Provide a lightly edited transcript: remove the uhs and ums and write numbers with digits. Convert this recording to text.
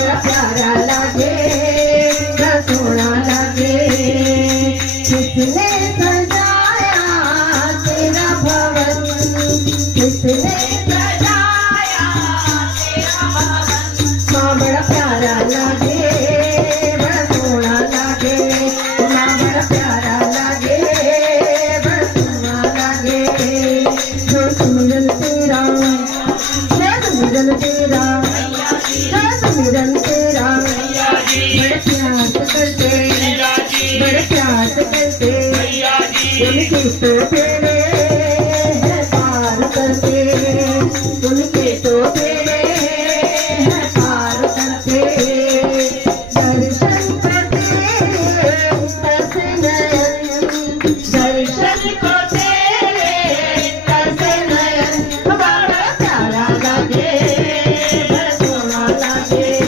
बड़ा प्यारा लागे, बड़ा सोना लागे। किसने सजाया तेरा भवन, किसने सजाया तेरा भवन। माँ बड़ा प्यारा लागे, बड़ा सोना लागे। माँ बड़ा प्यारा लागे, बड़ा सोना लागे। जो सुमिरन तेरा, जो सुमिरन तेरा, जो सुमिरन तेरा, बड़े प्यार से करते, बड़े प्यार से करते। उनकी तो